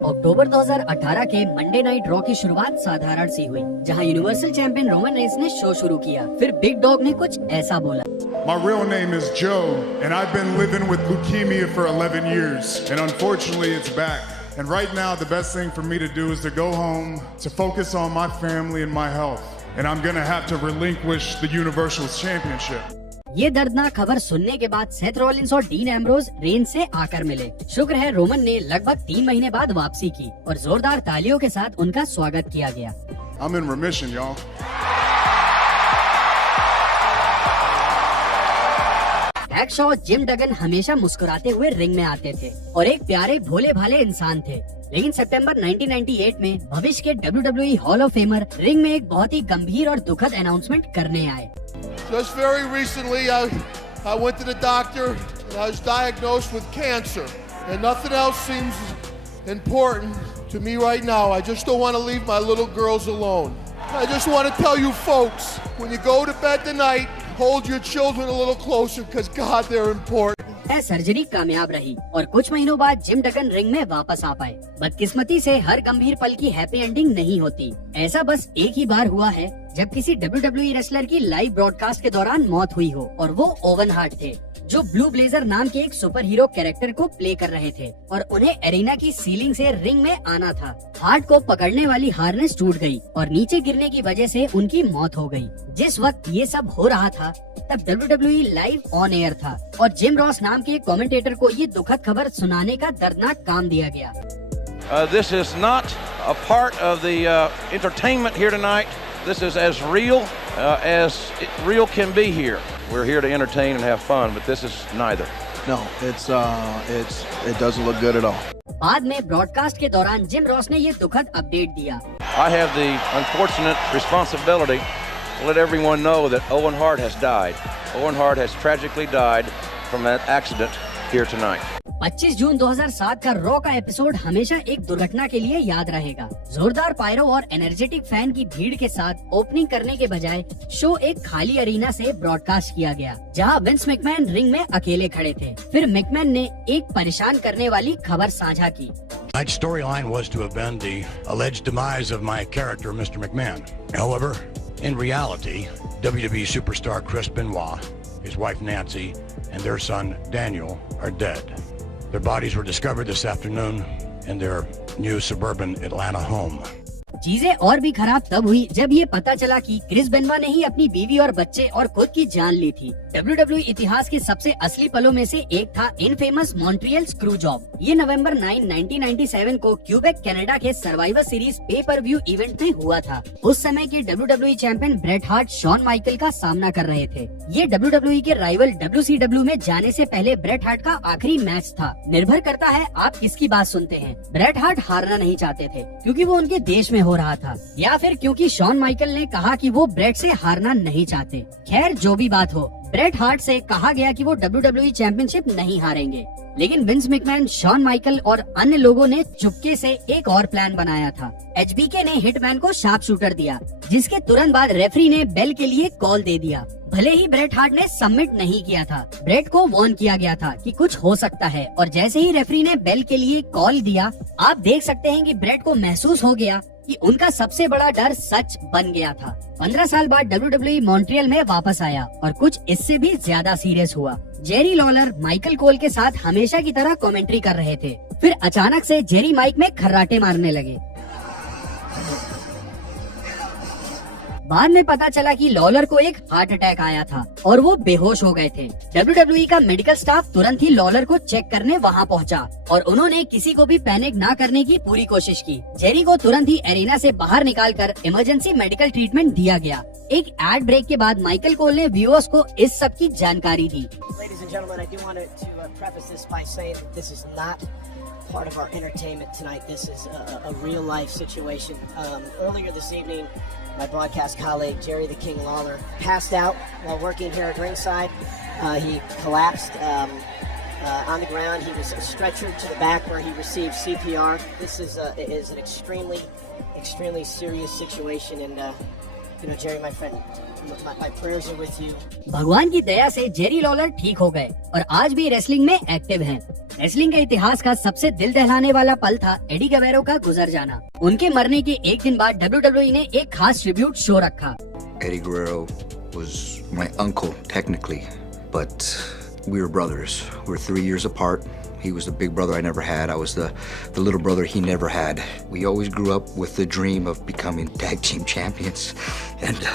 अक्टूबर 2018 के Monday night raw की शुरुआत साधारण सी हुई, जहां यूनिवर्सल चैंपियन रोमन रेंस ने शो शुरू किया। फिर बिग डॉग ने कुछ ऐसा बोला। My real name is Joe, and I've been living with leukemia for 11 years, and unfortunately it's back. And right now the best thing for me to do is to go home, to focus on my family and my health. And I'm gonna have to relinquish the Universal Championship. ये दर्दनाक खबर सुनने के बाद Seth Rollins और dean Ambrose Reigns से आकर मिले। शुक्र है रोमन ने लगभग 3 महीने बाद वापसी की और जोरदार तालियों के साथ उनका स्वागत किया गया। I'm in remission, y'all. Hacksaw Jim Duggan हमेशा मुस्कुराते हुए रिंग में आते थे और एक प्यारे भोले भाले इंसान थे। लेकिन सितंबर 1998 में भविष्य के WWE hall of famer ring में एक बहुत ही गंभीर और दुखद अनाउंसमेंट करने आए। Just very recently, I went to the doctor and I was diagnosed with cancer. And nothing else seems important to me right now. I just don't want to leave my little girls alone. I just want to tell you folks, when you go to bed tonight, hold your children a little closer because God, they're important. Surgery कामयाब रही और कुछ महीनों बाद gym डगन ring में वापस आ पाए। बदकिस्मती से हर गंभीर पल की हैप्पी एंडिंग नहीं होती। ऐसा बस एक ही बार हुआ है जब किसी WWE रेसलर की लाइव ब्रॉडकास्ट के दौरान मौत हुई हो, और वो ओवन हार्ट थे, जो ब्लू ब्लेजर नाम के एक सुपर हीरो कैरेक्टर को प्ले कर रहे थे और उन्हें एरिना की सीलिंग से रिंग में आना था। हार्ट को पकड़ने वाली हार्नेस टूट गई और नीचे गिरने की वजह से उनकी मौत हो गई। जिस वक्त ये सब हो रहा था तब WWE लाइव ऑन एयर था और जिम रॉस नाम के कमेंटेटर को ये दुखद खबर सुनाने का दर्दनाक काम दिया गया। This is not a part of the entertainment here tonight. This is as real as real can be here. We're here to entertain and have fun, but this is neither. No, it doesn't look good at all. बाद में broadcast के दौरान gym Ross ने ये दुखद update दिया। I have the unfortunate responsibility to let everyone know that Owen Hart has died. Owen Hart has tragically died from that accident here tonight. 25 जून 2007 का raw का एपिसोड हमेशा एक दुर्घटना के लिए याद रहेगा। जोरदार पायरो और एनर्जेटिक फैन की भीड़ के साथ ओपनिंग करने के बजाय शो एक खाली अरीना से ब्रॉडकास्ट किया गया, जहां विंस मैकमैन रिंग में अकेले खड़े थे। फिर मैकमैन ने एक परेशान करने वाली खबर साझा की। Tonight's storyline was to have been the alleged demise of my character, Mr. McMahon. However, in reality, WWE superstar Chris Benoit, his wife Nancy, and their son Daniel are dead. Their bodies were discovered this afternoon in their new suburban Atlanta home. चीजें और भी खराब तब हुई जब ये पता चला कि क्रिस बेनवा ने ही अपनी बीवी और बच्चे और खुद की जान ली थी। WWE इतिहास के सबसे असली पलों में से एक था इनफेमस मॉन्ट्रियल स्क्रू जॉब। ये नवंबर 9, 1997 को क्यूबेक कनाडा के सर्वाइवर सीरीज पे पर व्यू इवेंट में हुआ था। उस समय के WWE champion Bret Hart Shawn Michael का सामना कर रहे थे। ये WWE के राइवल WCW में जाने से पहले ब्रेट हार्ट का आखिरी मैच था। निर्भर करता है आप किसकी बात सुनते हैं। ब्रेट हार्ट हारना नहीं चाहते थे क्योंकि वो उनके देश में हो रहा था, या फिर क्योंकि शॉन माइकल ने कहा कि वो ब्रेट से हारना नहीं चाहते। खैर जो भी बात हो, ब्रेट हार्ट से कहा गया कि वो WWE चैंपियनशिप नहीं हारेंगे। लेकिन विंस मैकमैन, शॉन माइकल और अन्य लोगों ने चुपके से एक और प्लान बनाया था। HBK ने हिटमैन को शार्प शूटर दिया, जिसके तुरंत बाद रेफरी ने बेल के लिए कॉल दे दिया। भले ही ब्रेट हार्ट ने सबमिट नहीं किया था, ब्रेट को वार्न किया गया था कि कुछ हो सकता है, और जैसे ही रेफरी ने बेल के लिए कॉल दिया, आप देख सकते हैं कि ब्रेट को महसूस हो गया कि उनका सबसे बड़ा डर सच बन गया था। 15 साल बाद WWE मॉन्ट्रियल में वापस आया और कुछ इससे भी ज्यादा सीरियस हुआ। जेरी लॉलर माइकल कोल के साथ हमेशा की तरह कमेंट्री कर रहे थे। फिर अचानक से जेरी माइक में खर्राटे मारने लगे। बाद में पता चला कि लॉलर को एक हार्ट अटैक आया था और वो बेहोश हो गए थे। WWE का मेडिकल स्टाफ तुरंत ही लॉलर को चेक करने वहां पहुंचा और उन्होंने किसी को भी पैनिक ना करने की पूरी कोशिश की। जेरी को तुरंत ही एरिना से बाहर निकालकर इमरजेंसी मेडिकल ट्रीटमेंट दिया गया। एक एड ब्रेक के बाद माइकल कोल ने व्यूअर्स को इस सब की जानकारी दी। Part of our entertainment tonight. This is a real life situation. Earlier this evening, my broadcast colleague Jerry the King Lawler passed out while working here at ringside. He collapsed on the ground. He was stretchered to the back where he received CPR. This is an extremely serious situation, and Jerry, my friend, my prayers are with you. भगवान की दया से Jerry Lawler ठीक हो गए और आज भी wrestling में एक्टिव हैं। रेसलिंग के इतिहास का सबसे दिल दहलाने वाला पल था एडी गवेरो का गुजर जाना। उनके मरने के एक दिन बाद WWE ने एक खास ट्रिब्यूट शो रखा। Eddie Guerrero was my uncle technically, but we were brothers. We were 3 years apart. He was the big brother I never had. I was the little brother he never had. We always grew up with the dream of becoming tag team champions, and